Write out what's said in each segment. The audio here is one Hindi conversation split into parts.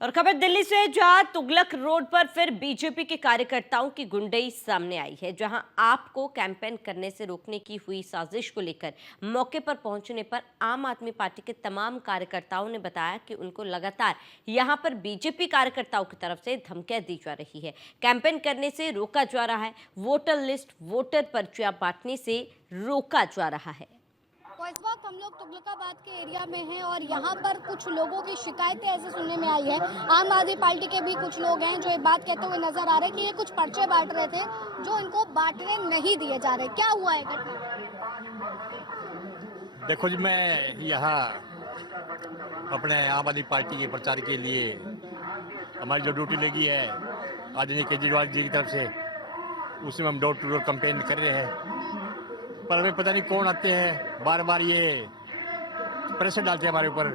और खबर दिल्ली से, जहां तुगलक रोड पर फिर बीजेपी के कार्यकर्ताओं की गुंडई सामने आई है। जहां आपको कैंपेन करने से रोकने की हुई साजिश को लेकर मौके पर पहुंचने पर आम आदमी पार्टी के तमाम कार्यकर्ताओं ने बताया कि उनको लगातार यहां पर बीजेपी कार्यकर्ताओं की तरफ से धमकियां दी जा रही है, कैंपेन करने से रोका जा रहा है, वोटर लिस्ट, वोटर पर्चियां बांटने से रोका जा रहा है। तो इस वक्त हम लोग तुगलकाबाद के एरिया में हैं और यहाँ पर कुछ लोगों की शिकायतें ऐसे सुनने में आई है। आम आदमी पार्टी के भी कुछ लोग हैं जो ये बात कहते हुए नजर आ रहे हैं कि ये कुछ पर्चे बांट रहे थे जो इनको बांटने नहीं दिए जा रहे। क्या हुआ है घटना? देखो जी, मैं यहाँ अपने आम आदमी पार्टी के प्रचार के लिए हमारी जो ड्यूटी लगी है आदरणीय केजरीवाल जी की तरफ से, उसमें हम डोर टू डोर कैंपेन कर रहे हैं। पर हमें पता नहीं कौन आते हैं, बार बार ये प्रेशर डालते हैं हमारे ऊपर,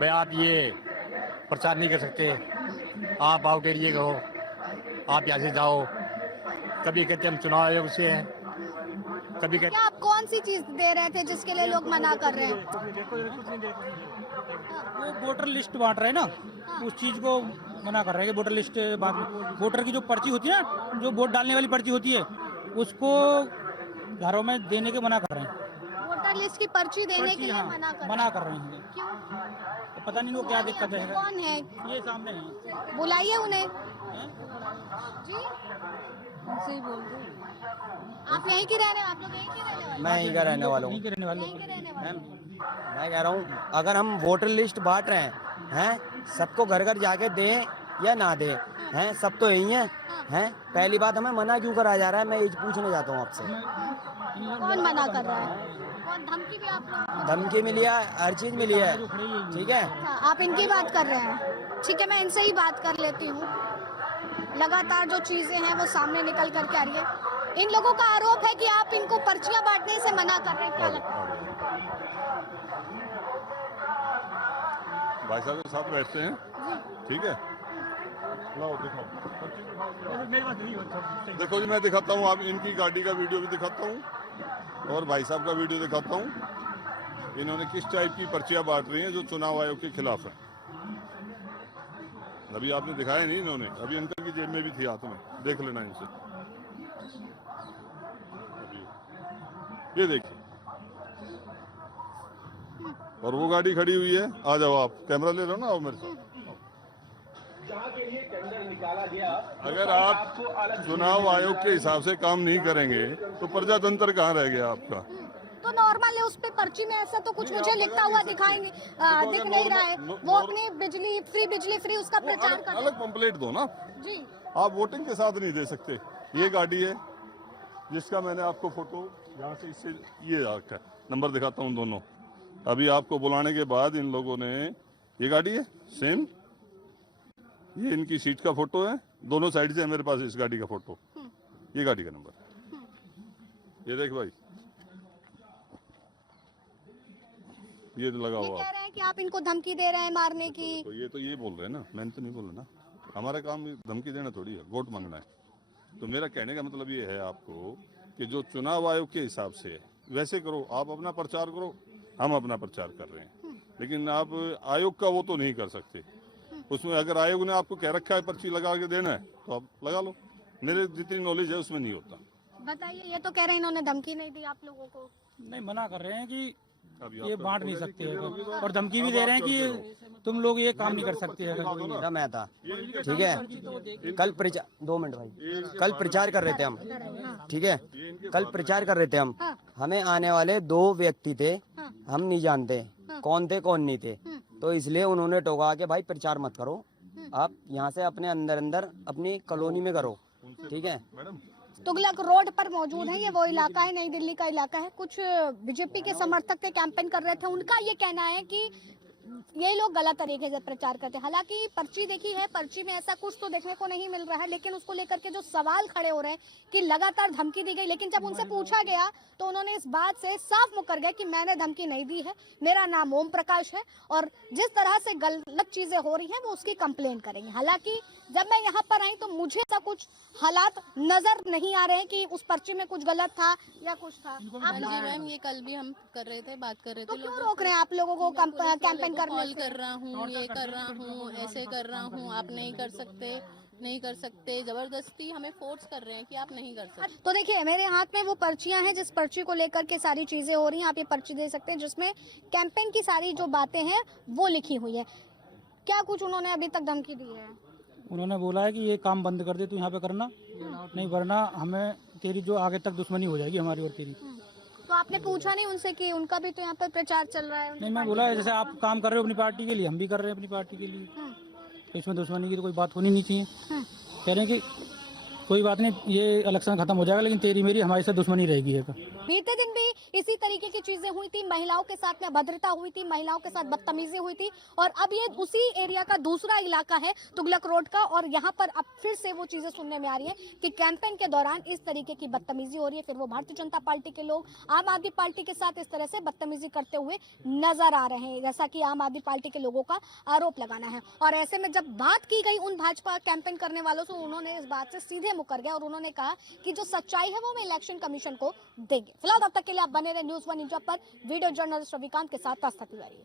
भाई आप ये प्रचार नहीं कर सकते, आप आउट एरिया का हो, आप यहाँ से जाओ। कभी कहते हम चुनाव आयोग से हैं, कभी कहते क्या आप कौन सी चीज दे रहे थे जिसके लिए लोग मना कर रहे हैं? वो वोटर लिस्ट बांट रहे हैं ना, उस चीज को मना कर रहे हैं कि वोटर लिस्ट वोटर की जो पर्ची होती है ना, जो वोट डालने वाली पर्ची होती है, उसको घरों में देने के मना कर रहे हैं। वोटर लिस्ट की पर्ची देने के लिए हाँ, मना कर रहे हैं। क्यों? तो पता नहीं वो क्या दिक्कत है। कौन है? ये सामने है, बुलाइए उन्हें जी। सही बोल रहे हैं। आप यहीं के रह रहे हैं? आप लोग यहीं के रहने वाले? मैं यहीं का रहने वाला हूँ। नहीं करने वाले। यहीं के रहने वाले? मैं कह रहा हूँ, अगर हम वोटर लिस्ट बांट रहे हैं सबको घर घर जाके दें या ना दें, हैं सब तो यही हैं। पहली बात, हमें मना क्यों करा जा रहा है, मैं ये पूछने जाता हूँ आपसे। कौन मना कर रहा है? कौन? धमकी भी आप लोग को? धमकी मिली है, हर चीज मिली है, ठीक है। अच्छा, आप इनकी बात कर रहे हैं, ठीक है, मैं इनसे ही बात कर लेती हूँ। लगातार जो चीजें हैं वो सामने निकल करके आ रही है। इन लोगों का आरोप है कि आप इनको पर्चियां बांटने से मना कर रहे हैं। क्या लगता है? भाई साहब के साथ बैठते हैं, ठीक है। लाओ दिखाओ, देखो जी, मैं दिखाता हूँ, आप इनकी गाड़ी का वीडियो भी दिखाता हूँ और भाई साहब का वीडियो दिखाता हूँ। इन्होंने किस टाइप की पर्चियां बांट रही हैं जो चुनाव आयोग के खिलाफ है। अभी आपने दिखाया नहीं, इन्होंने अभी अंकल की जेब में भी थी हाथ में, देख लेना इनसे। ये देखिए, और वो गाड़ी खड़ी हुई है। आ जाओ, आप कैमरा ले लो ना, आओ मेरे साथ। अगर आप चुनाव आयोग के हिसाब से काम नहीं करेंगे तो प्रजातंत्र कहाँ रह गया आपका? तो नॉर्मल है, उस पे पर्ची में ऐसा तो कुछ मुझे लिखा हुआ दिख नहीं रहा है। वो अपनी बिजली फ्री उसका प्रचार कर अलग पंपलेट दो ना जी। आप वोटिंग के साथ नहीं दे सकते। ये गाड़ी है जिसका मैंने आपको फोटो यहाँ से इससे ये रखा है, नंबर दिखाता हूँ दोनों। अभी आपको बुलाने के बाद इन लोगों ने, ये गाड़ी है सेम, ये इनकी सीट का फोटो है, दोनों साइड से है मेरे पास इस गाड़ी का फोटो, ये गाड़ी का नंबर, ये देख भाई, ये लगा हुआ। कह रहे हैं कि आप इनको धमकी दे रहे हैं मारने की। तो ये बोल रहे हैं ना, मैंने तो नहीं बोला ना। हमारा काम धमकी देना थोड़ी है, वोट मांगना है। तो मेरा कहने का मतलब ये है आपको कि जो चुनाव आयोग के हिसाब से है वैसे करो, आप अपना प्रचार करो, हम अपना प्रचार कर रहे हैं, लेकिन आप आयोग का वो तो नहीं कर सकते। उसमें अगर आयोग ने आपको कह रखा है पर्ची लगा के देना है तो आप लगा लो। मेरे जितनी नॉलेज है उसमें नहीं होता। बताइए, ये तो कह रहे हैं इन्होंने धमकी नहीं दी आप लोगों को। नहीं, मना कर रहे हैं कि ये बांट नहीं सकते हैं, और धमकी भी दे रहे हैं कि तुम लोग ये काम नहीं कर सकते हैं। मैं था, ठीक है। कल प्रचार, 2 मिनट भाई, कल प्रचार कर रहे थे हम, ठीक है, कल प्रचार कर रहे थे हम। हमें आने वाले 2 व्यक्ति थे, हम नहीं जानते कौन थे कौन नहीं थे, तो इसलिए उन्होंने टोका कि भाई प्रचार मत करो, आप यहाँ से अपने अंदर अपनी कॉलोनी में करो, ठीक है। तुगलक रोड पर मौजूद है, ये वो इलाका है, नई दिल्ली का इलाका है। कुछ बीजेपी के समर्थक थे, कैंपेन कर रहे थे। उनका ये कहना है कि ये लोग गलत तरीके से प्रचार करते हैं। हालांकि पर्ची देखी है, पर्ची में ऐसा कुछ तो देखने को नहीं मिल रहा है, लेकिन उसको लेकर के जो सवाल खड़े हो रहे हैं कि लगातार धमकी दी गई, लेकिन जब उनसे पूछा गया तो उन्होंने इस बात से साफ मुकर गए कि मैंने धमकी नहीं दी है, मेरा नाम ओम प्रकाश है और जिस तरह से गलत चीजें हो रही हैं वो उसकी कंप्लेन करेंगे। हालांकि जब मैं यहाँ पर आई तो मुझे ऐसा कुछ हालात नजर नहीं आ रहे हैं कि उस पर्ची में कुछ गलत था या कुछ था। हाँ जी मैम, ये कल भी हम कर रहे थे, बात कर रहे थे। तो क्यों रोक रहे हैं आप लोगों को कैंपेन करने कॉल से। कर रहा हूँ, ये कर रहा हूँ, ऐसे कर रहा हूँ, आप नहीं कर सकते, नहीं कर सकते, जबरदस्ती हमें फोर्स कर रहे हैं कि आप नहीं कर सकते। तो देखिए मेरे हाथ में वो पर्चियां हैं जिस पर्ची को लेकर के सारी चीजें हो रही हैं। आप ये पर्ची दे सकते हैं जिसमें कैंपेन की सारी जो बातें हैं वो लिखी हुई है। क्या कुछ उन्होंने अभी तक धमकी दी है? उन्होंने बोला है कि ये काम बंद कर दे तू यहाँ पे करना, नहीं वरना हमें तेरी जो आगे तक दुश्मनी हो जाएगी हमारी और तेरी। तो आपने पूछा नहीं उनसे कि उनका भी तो यहाँ पर प्रचार चल रहा है? नहीं, मैं बोला है जैसे आप काम कर रहे हो अपनी पार्टी के लिए, हम भी कर रहे हैं अपनी पार्टी के लिए, तो इसमें दुश्मनी की तो कोई बात होनी नहीं चाहिए। कह रहे हैं कि कोई बात नहीं, ये इलेक्शन खत्म हो जाएगा लेकिन तेरी मेरी हमारे साथ दुश्मनी रहेगी है। बीते दिन भी इसी तरीके की चीजें हुई थी, महिलाओं के साथ में अभद्रता हुई थी, महिलाओं के साथ बदतमीजी हुई थी। और अब ये उसी एरिया का दूसरा इलाका है तुगलक रोड का, और यहाँ पर अब फिर से वो चीजें सुनने में आ रही है कि कैंपेन के दौरान इस तरीके की बदतमीजी हो रही है। फिर वो भारतीय जनता पार्टी के लोग आम आदमी पार्टी के साथ इस तरह से बदतमीजी करते हुए नजर आ रहे हैं, जैसा कि आम आदमी पार्टी के लोगों का आरोप लगाना है। और ऐसे में जब बात की गई उन भाजपा कैंपेन करने वालों से, उन्होंने इस बात से सीधे मुकर गए और उन्होंने कहा कि जो सच्चाई है वो मैं इलेक्शन कमीशन को देंगे। फिलहाल तब तक के लिए आप बने रहे न्यूज़ 1 इंडिया पर। वीडियो जर्नलिस्ट रविकांत के साथ आस्था तिवारी।